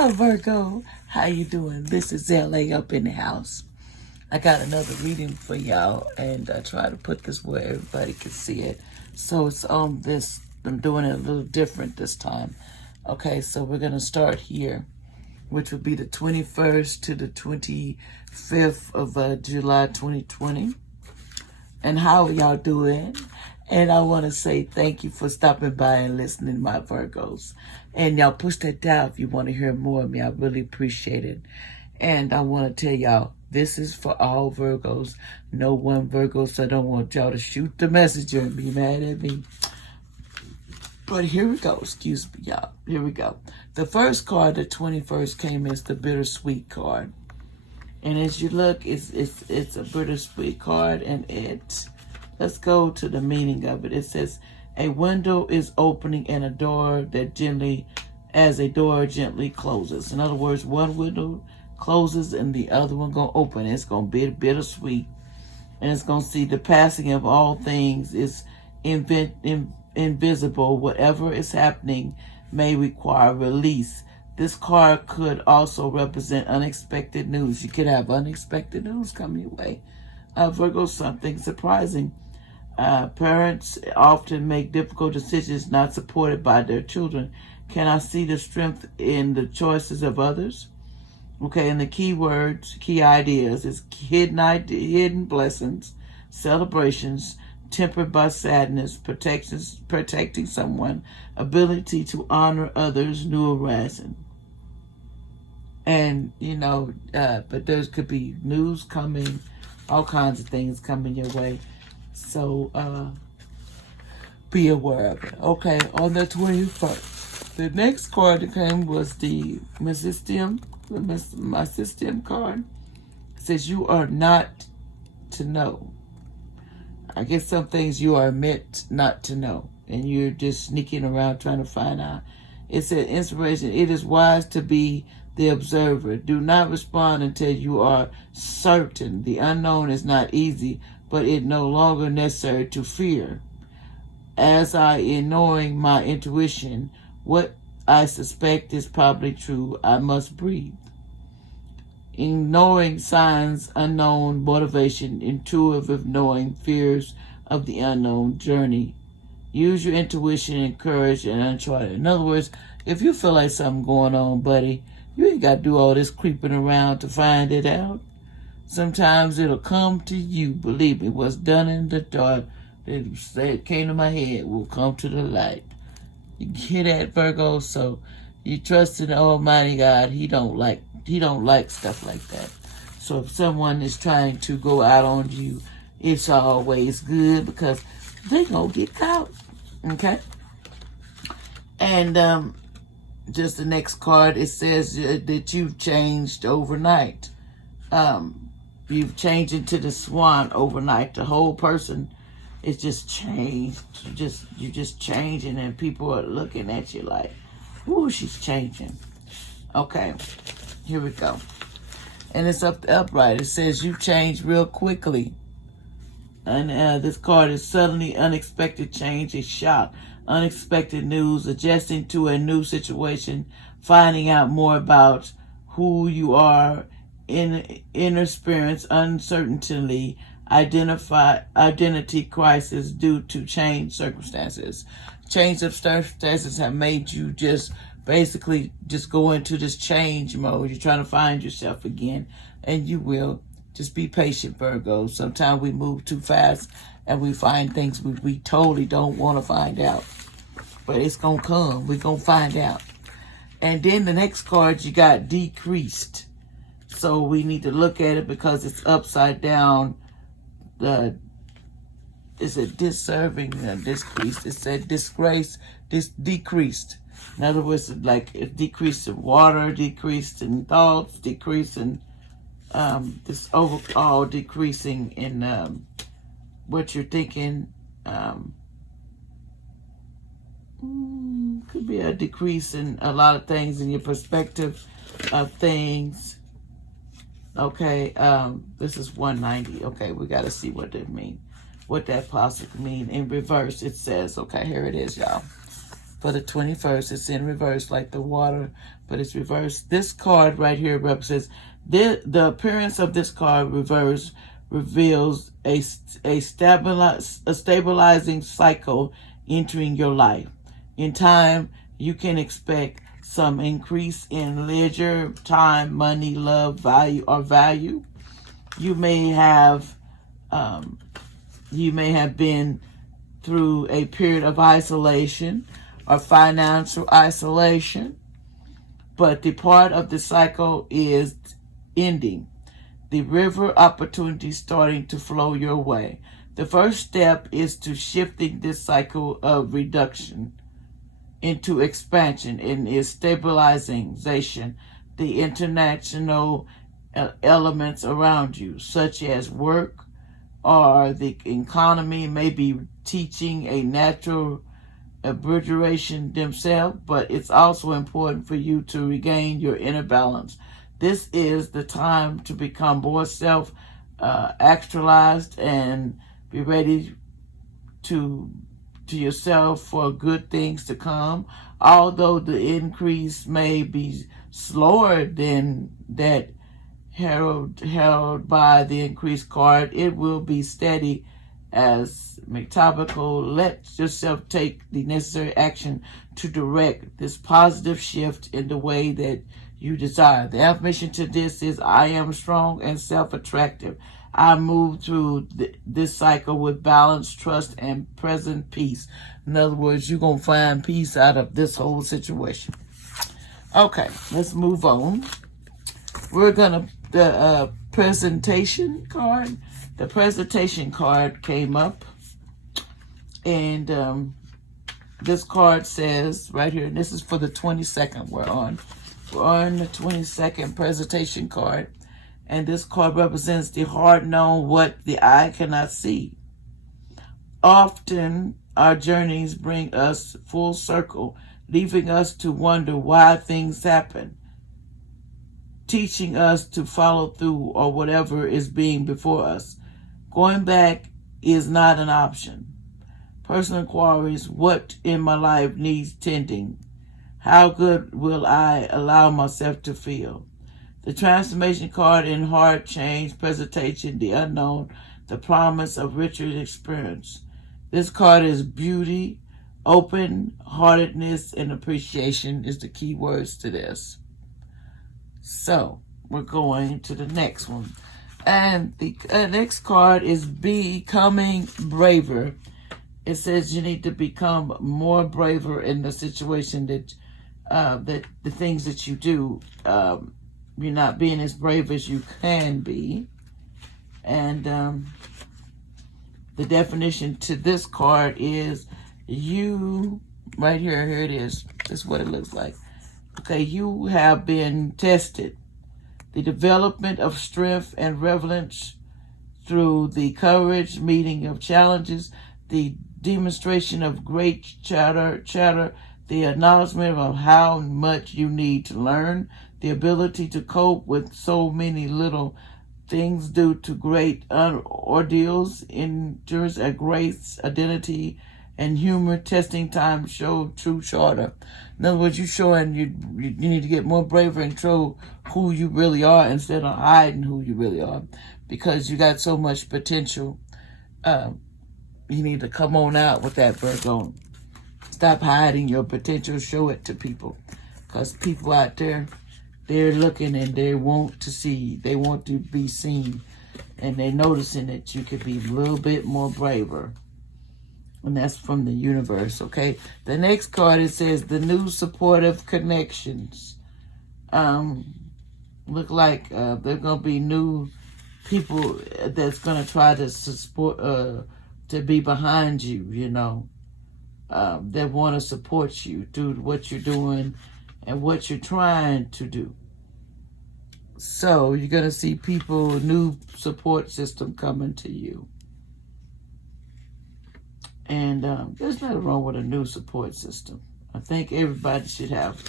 Hello, Virgo. How you doing? This is LA up in the house. I got another reading for y'all, and I try to put this where everybody can see it. So it's on this. I'm doing it a little different this time. Okay, so we're going to start here, which would be the 21st to the 25th of July 2020. And how are y'all doing? And I want to say thank you for stopping by and listening to my Virgos. And y'all push that down if you want to hear more of me. I really appreciate it. And I want to tell y'all, this is for all Virgos. No one Virgo, so I don't want y'all to shoot the messenger and be mad at me. But here we go. Excuse me, y'all. Here we go. The first card, the 21st, came as the bittersweet card. And as you look, it's a bittersweet card, and let's go to the meaning of it. It says, a window is opening and a door gently closes. In other words, one window closes and the other one gonna open. It's gonna be bittersweet, and it's gonna see the passing of all things is invisible. Whatever is happening may require release. This card could also represent unexpected news. You could have unexpected news coming your way. Virgo, something surprising. Parents often make difficult decisions not supported by their children. Can I see the strength in the choices of others? Okay, and the key words, key ideas is hidden blessings, celebrations, tempered by sadness, protecting someone, ability to honor others, new horizon. And, but there could be news coming, all kinds of things coming your way. So be aware of it. Okay, on the 21st. The next card that came was the Mysterium card. It says you are not to know. I guess some things you are meant not to know, and you're just sneaking around trying to find out. It said inspiration. It is wise to be the observer. Do not respond until you are certain. The unknown is not easy, but it no longer necessary to fear. As in knowing my intuition, what I suspect is probably true, I must breathe. In knowing signs, unknown motivation, intuitive knowing, fears of the unknown journey. Use your intuition and courage and uncharted. In other words, if you feel like something going on, buddy, you ain't got to do all this creeping around to find it out. Sometimes it'll come to you. Believe me, what's done in the dark, it came to my head, will come to the light. You hear that, Virgo? So you trust in the Almighty God. He don't like stuff like that. So if someone is trying to go out on you, it's always good because they gonna get caught. Okay? And just the next card, it says that you've changed overnight. You've changed into the swan overnight. The whole person is just changed. You're just changing, and people are looking at you like, ooh, she's changing. Okay, here we go. And it's up the upright. It says you changed real quickly. And this card is suddenly unexpected change, a shock, unexpected news, adjusting to a new situation, finding out more about who you are, inner experience, uncertainty, identity crisis due to change circumstances. Change of circumstances have made you just basically just go into this change mode. You're trying to find yourself again, and you will. Just be patient, Virgo. Sometimes we move too fast and we find things we totally don't want to find out. But it's going to come. We're going to find out. And then the next card, you got decreased. So we need to look at it because it's upside down. Is it disserving? Decreased. It said disgrace, decreased. In other words, like it decreased in water, decreased in thoughts, decreased in this overall decreasing in what you're thinking. Could be a decrease in a lot of things in your perspective of things. Okay, this is 190. Okay, we got to see what that means. What that possibly mean. In reverse, it says, okay, here it is, y'all. for the 21st. It's in reverse like the water, but it's reversed. This card right here represents the appearance of this card reverse reveals a stabilizing cycle entering your life. In time, you can expect some increase in leisure, time, money, love, value. You may have been through a period of isolation or financial isolation, but the part of the cycle is ending. The river opportunity starting to flow your way. The first step is to shifting this cycle of reduction into expansion and is stabilization. The international elements around you, such as work or the economy, may be teaching a natural aberration themselves, but it's also important for you to regain your inner balance. This is the time to become more self-actualized and be ready to yourself for good things to come. Although the increase may be slower than that heralded by the increased card, it will be steady as methodical. Let yourself take the necessary action to direct this positive shift in the way that you desire. The affirmation to this is, I am strong and self-attractive. I move through this cycle with balance, trust, and present peace. In other words, you're going to find peace out of this whole situation. Okay, let's move on. We're going to, the presentation card. The presentation card came up. And this card says right here, and this is for the 22nd we're on. We're on the 22nd presentation card. And this card represents the hard known, what the eye cannot see. Often our journeys bring us full circle, leaving us to wonder why things happen, teaching us to follow through or whatever is being before us. Going back is not an option. Personal inquiries, what in my life needs tending? How good will I allow myself to feel? The transformation card in hard change, presentation, the unknown, the promise of richer experience. This card is beauty, open-heartedness, and appreciation is the key words to this. So, we're going to the next one. And the next card is becoming braver. It says you need to become more braver in the situation that the things that you do. You're not being as brave as you can be. And the definition to this card is you, right here it is. This is what it looks like. Okay, you have been tested. The development of strength and relevance through the courage, meeting of challenges, the demonstration of great chatter, the acknowledgement of how much you need to learn, the ability to cope with so many little things due to great ordeals, endurance and grace, identity, and humor. Testing time show true charter. In other words, you're showing you need to get more braver and show who you really are instead of hiding who you really are, because you got so much potential. You need to come on out with that, Virgo. Stop hiding your potential. Show it to people, because people out there, they're looking and they want to see. They want to be seen, and they're noticing that you could be a little bit more braver. And that's from the universe, okay? The next card, it says the new supportive connections. Look like there's going to be new people that's going to try to support, to be behind you, you know. That want to support you through what you're doing and what you're trying to do. So you're going to see people, new support system coming to you. And there's nothing wrong with a new support system. I think everybody should have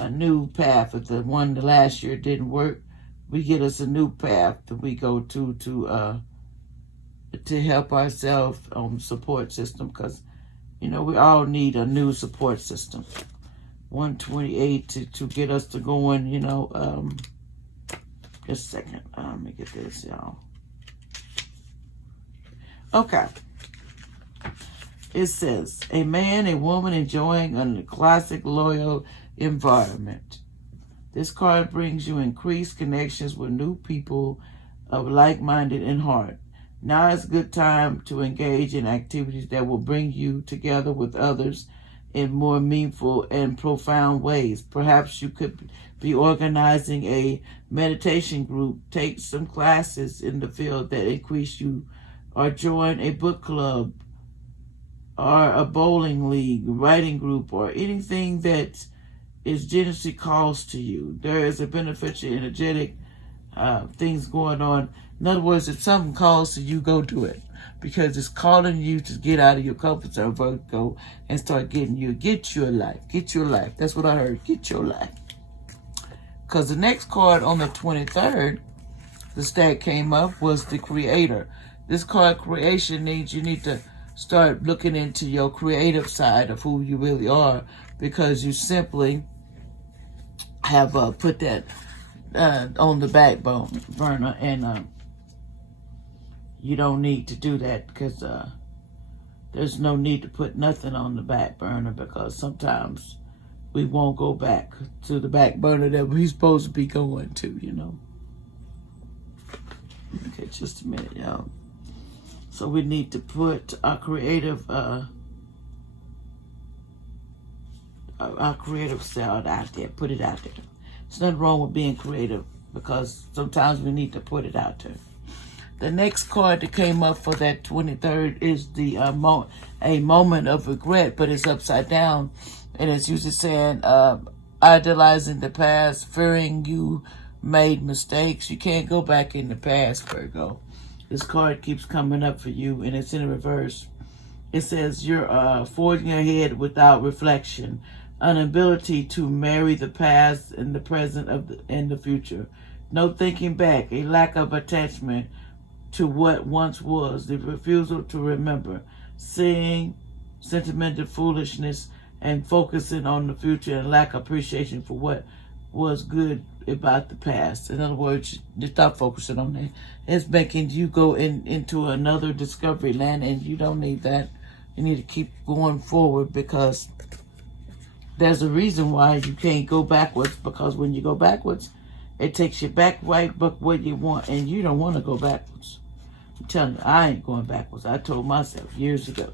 a new path. If the one the last year didn't work, we get us a new path that we go to help ourselves on the support system, because You know, we all need a new support system. 128 to get us to going, you know. Just a second. Let me get this, y'all. Okay. It says, a man, a woman enjoying a classic loyal environment. This card brings you increased connections with new people of like-minded in heart. Now is a good time to engage in activities that will bring you together with others in more meaningful and profound ways. Perhaps you could be organizing a meditation group, take some classes in the field that increase you, or join a book club, or a bowling league, writing group, or anything that is generously calls to you. There is a beneficial, energetic things going on. In other words, if something calls to you, go do it. Because it's calling you to get out of your comfort zone, Virgo, and start getting you. Get your life. Get your life. That's what I heard. Get your life. Because the next card on the 23rd, the stack came up, was the Creator. This card, creation, means you need to start looking into your creative side of who you really are, because you simply have put that on the backbone burner, and you don't need to do that, because there's no need to put nothing on the back burner, because sometimes we won't go back to the back burner that we're supposed to be going to, you know. Okay, just a minute, y'all. So we need to put our creative side out there. Put it out there. There's nothing wrong with being creative, because sometimes we need to put it out there. The next card that came up for that 23rd is the a moment of regret, but it's upside down, and it's usually saying idolizing the past, fearing you made mistakes. You can't go back in the past, Virgo. This card keeps coming up for you, and it's in reverse. It says you're forging ahead without reflection, an ability to marry the past and the present and the future. No thinking back, a lack of attachment to what once was, the refusal to remember, seeing sentimental foolishness and focusing on the future, and lack of appreciation for what was good about the past. In other words, you stop focusing on that. It's making you go into another discovery land, and you don't need that. You need to keep going forward, because there's a reason why you can't go backwards, because when you go backwards, it takes you back right but where you want, and you don't want to go backwards. I'm telling you, I ain't going backwards. I told myself years ago,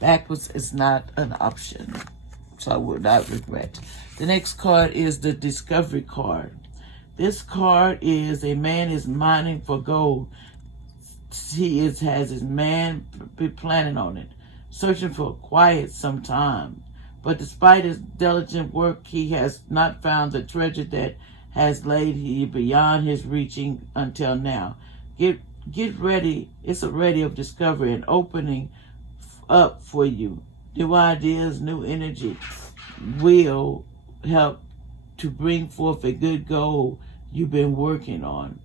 backwards is not an option. So I would not regret. The next card is the Discovery card. This card is a man is mining for gold. He has his man be planning on it, searching for quiet some time. But despite his diligent work, he has not found the treasure that has laid beyond his reaching until now. Get ready. It's a ready of discovery and opening up for you. New ideas, new energy will help to bring forth a good goal you've been working on.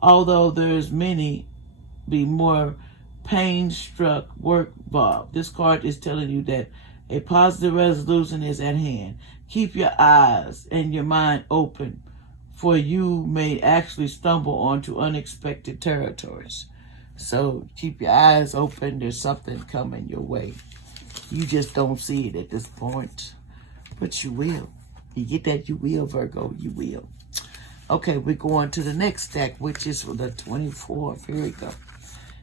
Although there's many be more pain-struck work, Bob, this card is telling you that a positive resolution is at hand. Keep your eyes and your mind open, for you may actually stumble onto unexpected territories. So keep your eyes open. There's something coming your way. You just don't see it at this point, but you will. You get that? You will, Virgo. You will. Okay, we're going to the next stack, which is for the 24th. Here we go.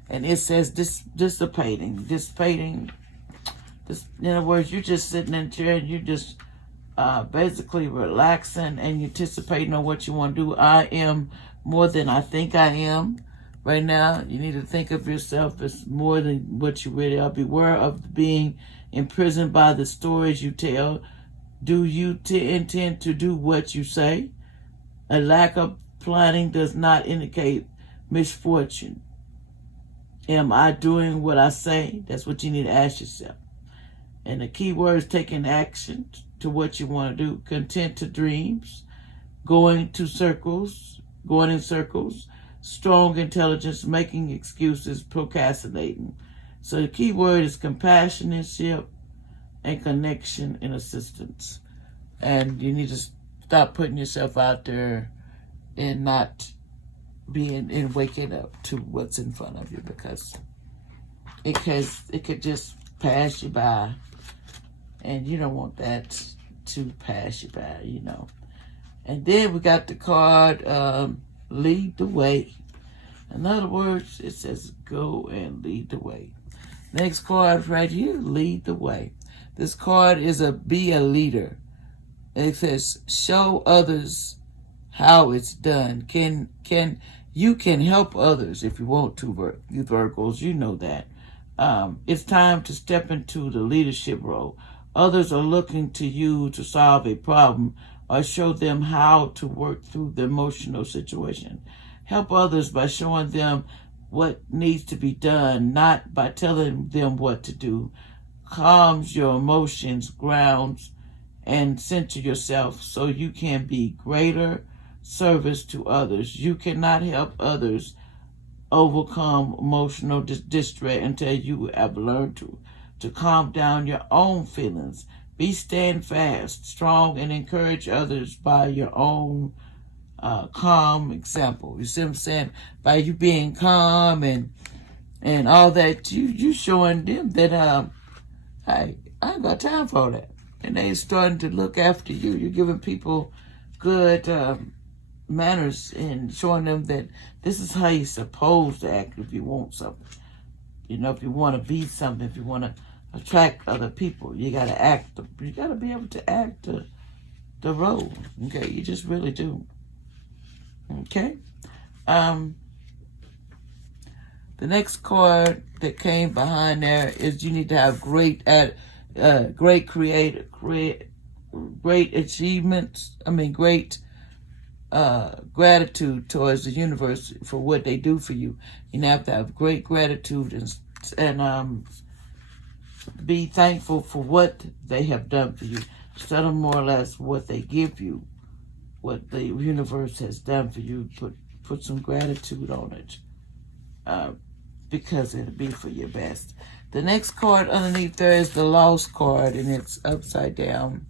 And it says dissipating. In other words, you're just sitting in a chair and you're just basically relaxing and anticipating on what you want to do. I am more than I think I am. Right now, you need to think of yourself as more than what you really are. Beware of being imprisoned by the stories you tell. Do you intend to do what you say? A lack of planning does not indicate misfortune. Am I doing what I say? That's what you need to ask yourself. And the key word is taking action to what you want to do. Content to dreams. Going in circles. Strong intelligence, making excuses, procrastinating. So the key word is companionship and connection and assistance. And you need to stop putting yourself out there and not being and waking up to what's in front of you, because it could just pass you by, and you don't want that to pass you by, you know. And then we got the card, lead the way. In other words, it says go and lead the way. Next card right here, lead the way. This card is be a leader. It says show others how it's done. You can help others if you want to, you Virgos, you know that. It's time to step into the leadership role. Others are looking to you to solve a problem or show them how to work through the emotional situation. Help others by showing them what needs to be done, not by telling them what to do. Calms your emotions, grounds, and center yourself so you can be greater service to others. You cannot help others overcome emotional distress until you have learned to calm down your own feelings. Be steadfast, strong, and encourage others by your own calm example. You see what I'm saying? By you being calm and all that, you showing them that I ain't got time for that. And they starting to look after you. You're giving people good manners and showing them that this is how you're supposed to act if you want something. You know, if you want to be something, if you want to attract other people, you got to act. You got to be able to act the role. Okay, you just really do. Okay. The next card that came behind there is you need to have great achievements. Great gratitude towards the universe for what they do for you. You have to have great gratitude and be thankful for what they have done for you, instead of more or less what they give you, what the universe has done for you. Put some gratitude on it, because it'll be for your best. The next card underneath there is the Lost card, and it's upside down.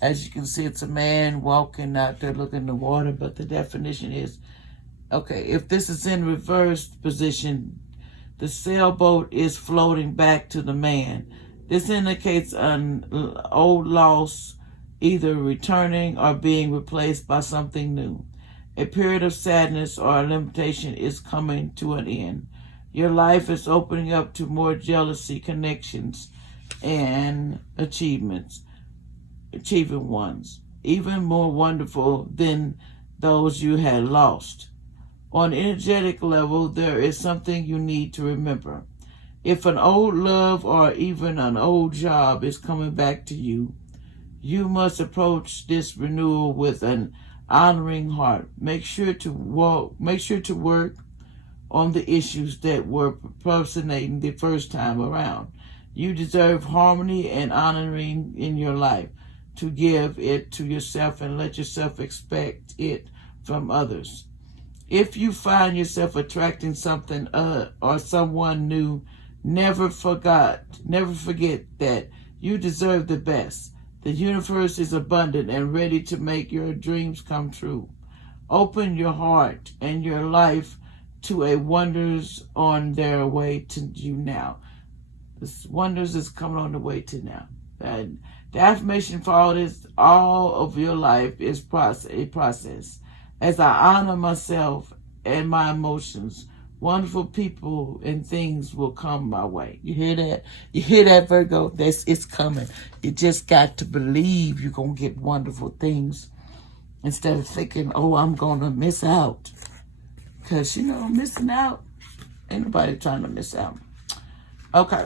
As you can see, it's a man walking out there looking in the water, but the definition is, okay, if this is in reverse position, the sailboat is floating back to the man. This indicates an old loss either returning or being replaced by something new. A period of sadness or limitation is coming to an end. Your life is opening up to more jealousy, connections, and achieving ones, even more wonderful than those you had lost. On an energetic level, there is something you need to remember. If an old love or even an old job is coming back to you, you must approach this renewal with an honoring heart. Make sure to work on the issues that were personating the first time around. You deserve harmony and honoring in your life. To give it to yourself and let yourself expect it from others. If you find yourself attracting something or someone new, never forget that you deserve the best. The universe is abundant and ready to make your dreams come true. Open your heart and your life to a wonders on their way to you now. This wonders is coming on the way to now. And the affirmation for all of your life is a process. As I honor myself and my emotions, wonderful people and things will come my way. You hear that? You hear that, Virgo? It's coming. You just got to believe you're going to get wonderful things instead of thinking, oh, I'm going to miss out. Because, missing out, ain't nobody trying to miss out. Okay.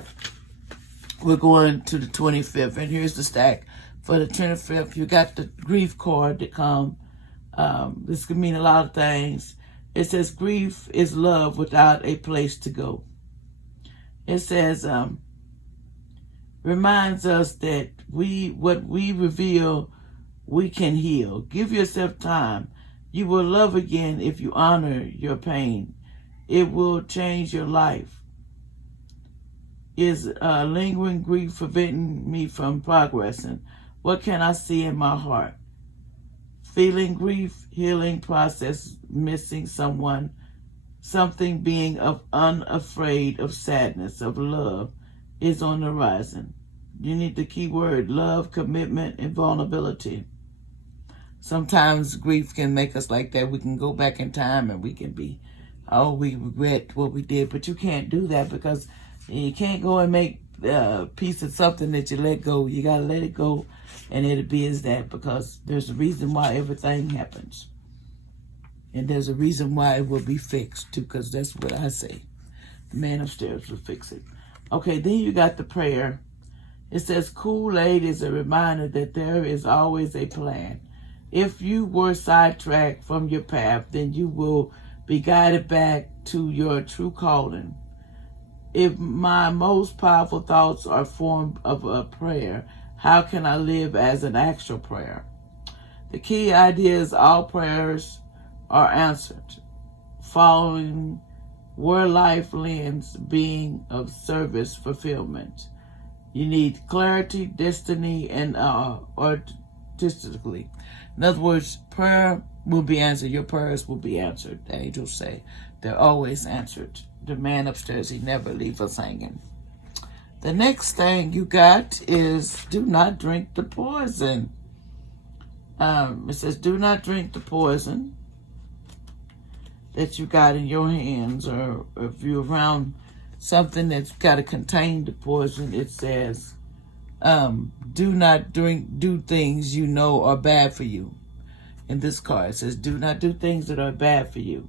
We're going to the 25th, and here's the stack. For the 25th, you got the grief card that come. This could mean a lot of things. It says, grief is love without a place to go. It says, reminds us that what we reveal, we can heal. Give yourself time. You will love again if you honor your pain. It will change your life. Is lingering grief preventing me from progressing? What can I see in my heart? Feeling grief, healing process, missing someone, something being unafraid of sadness, of love, is on the horizon. You need the key word: love, commitment, and vulnerability. Sometimes grief can make us like that. We can go back in time and we can be, oh, we regret what we did. But you can't do that, because you can't go and make a piece of something that you let go. You got to let it go, and it'll be as that, because there's a reason why everything happens. And there's a reason why it will be fixed, too, because that's what I say. The man upstairs will fix it. Okay, then you got the prayer. It says, Kool-Aid is a reminder that there is always a plan. If you were sidetracked from your path, then you will be guided back to your true calling. If my most powerful thoughts are formed of a prayer, how can I live as an actual prayer? The key idea is all prayers are answered, following where life lends, being of service, fulfillment. You need clarity, destiny, and artistically. In other words, prayer will be answered. Your prayers will be answered. The angels say they're always answered. The man upstairs, he never leaves us hanging. The next thing you got is do not drink the poison. It says do not drink the poison that you got in your hands, or if you're around something that's got to contain the poison. It says do not do things you know are bad for you. In this card, it says do not do things that are bad for you.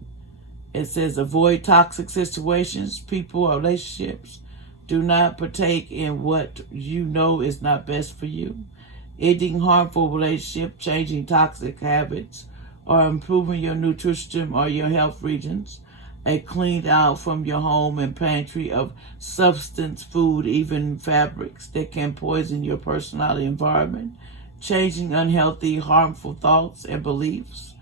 It says avoid toxic situations, people, or relationships. Do not partake in what you know is not best for you. Ending harmful relationship, changing toxic habits, or improving your nutrition or your health regions. A cleaned out from your home and pantry of substance, food, even fabrics that can poison your personality environment. Changing unhealthy, harmful thoughts and beliefs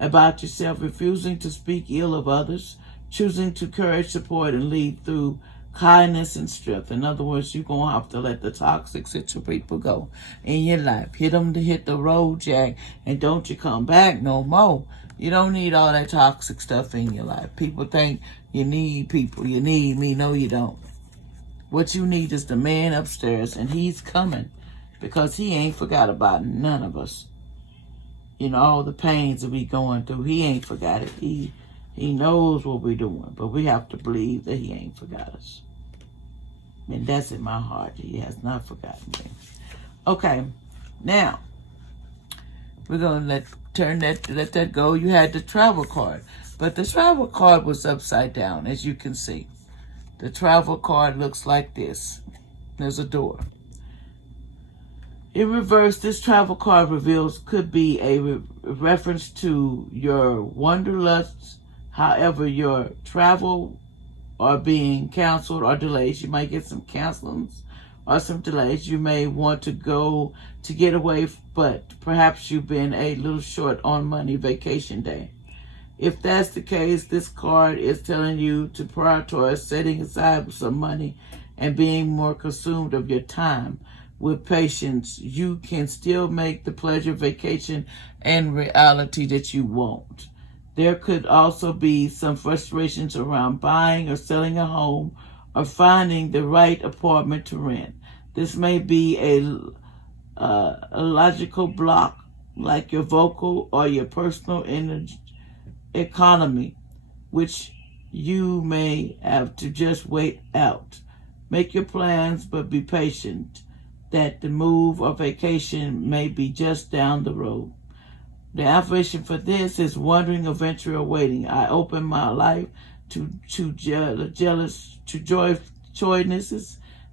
about yourself, refusing to speak ill of others, choosing to encourage, support, and lead through kindness and strength. In other words, you're going to have to let the toxic people go in your life. Hit them to hit the road, Jack, and don't you come back no more. You don't need all that toxic stuff in your life. People think you need people. You need me. No, you don't. What you need is the man upstairs, and he's coming, because he ain't forgot about none of us. You know, all the pains that we going through, he ain't forgot it. He knows what we're doing, but we have to believe that he ain't forgot us. And that's in my heart. He has not forgotten me. Okay, now we're gonna let that go. You had the travel card, but the travel card was upside down, as you can see. The travel card looks like this. There's a door. In reverse, this travel card reveals could be a reference to your wanderlust. However, your travel are being canceled or delayed. You might get some cancelings or some delays. You may want to go to get away, but perhaps you've been a little short on money vacation day. If that's the case, this card is telling you to prioritize setting aside some money and being more consumed of your time. With patience, you can still make the pleasure vacation and reality that you want. There could also be some frustrations around buying or selling a home or finding the right apartment to rent. This may be a logical block, like your vocal or your personal economy, which you may have to just wait out. Make your plans, but be patient, that the move or vacation may be just down the road. The affirmation for this is wondering, adventure, or waiting. I open my life to joyousnesses,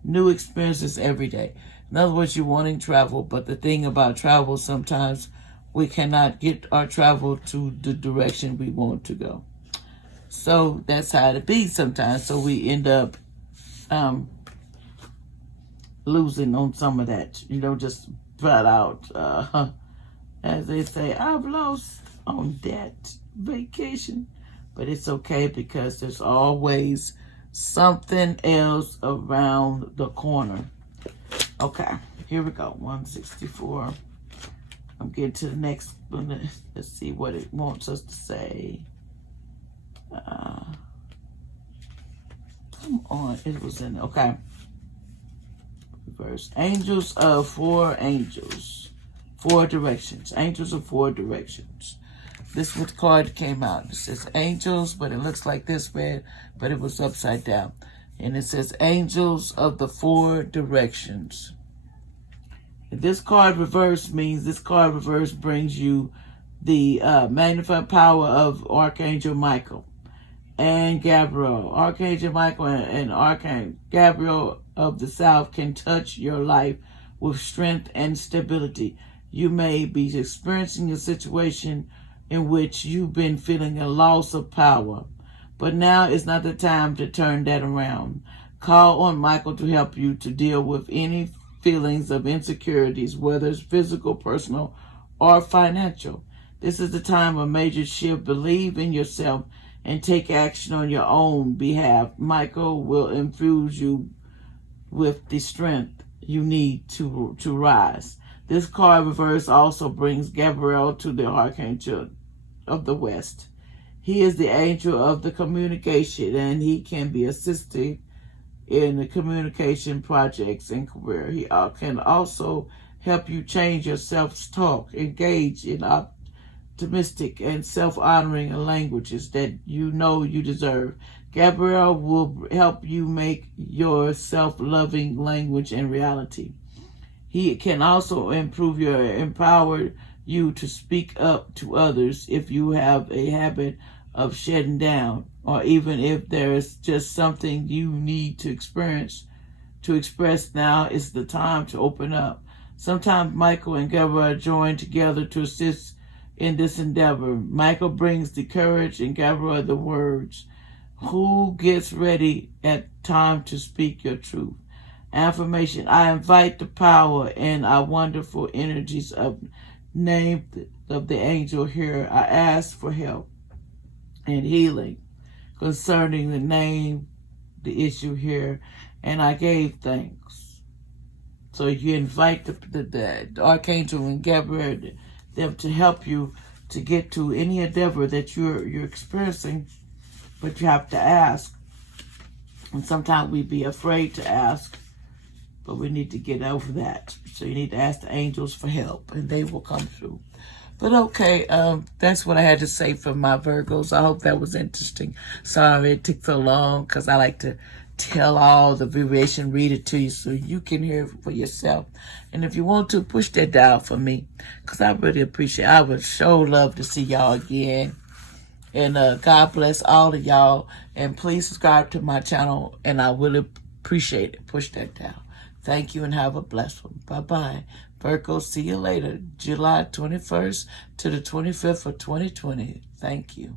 new experiences every day. In other words, you're wanting travel, but the thing about travel, sometimes we cannot get our travel to the direction we want to go. So that's how it be sometimes. So we end up losing on some of that, just flat out. As they say, I've lost on that vacation. But it's okay, because there's always something else around the corner. Okay, here we go. 164. I'm getting to the next one. Let's see what it wants us to say. Come on, it was in, okay. Reverse. Angels of 4 angels. 4 directions. Angels of 4 directions. This is what the card came out. It says angels, but it looks like this red, but it was upside down. And it says angels of the 4 directions. This card reverse means this card reverse brings you the magnified power of Archangel Michael and Gabriel. Archangel Michael and Archangel Gabriel of the South can touch your life with strength and stability. You may be experiencing a situation in which you've been feeling a loss of power, but now is not the time to turn that around. Call on Michael to help you to deal with any feelings of insecurities, whether it's physical, personal, or financial. This is the time of major shift. Believe in yourself and take action on your own behalf. Michael will infuse you with the strength you need to rise. This card reverse also brings Gabriel to the Archangel of the West. He is the angel of the communication, and he can be assisted in the communication projects and career. He can also help you change your self-talk, engage in optimistic and self-honoring languages that you know you deserve. Gabriel will help you make your self-loving language and reality. He can also empower you to speak up to others if you have a habit of shutting down, or even if there is just something you need to express. Now is the time to open up. Sometimes Michael and Gabriel join together to assist in this endeavor. Michael brings the courage and Gabriel the words. Who gets ready at time to speak your truth? Affirmation. I invite the power and our wonderful energies of name of the angel here. I ask for help and healing concerning the issue here, and I gave thanks. So you invite the Archangel and Gabriel, them to help you to get to any endeavor that you're experiencing, but you have to ask. And sometimes we be afraid to ask, but we need to get over that. So you need to ask the angels for help, and they will come through. But okay, that's what I had to say for my Virgos. I hope that was interesting. Sorry it took so long, because I like to tell all the variation, read it to you so you can hear it for yourself. And if you want to, push that dial for me, because I really appreciate it. I would sure love to see y'all again. And God bless all of y'all. And please subscribe to my channel, and I will appreciate it. Push that dial. Thank you, and have a blessed one. Bye-bye. Virgo, see you later. July 21st to the 25th of 2020. Thank you.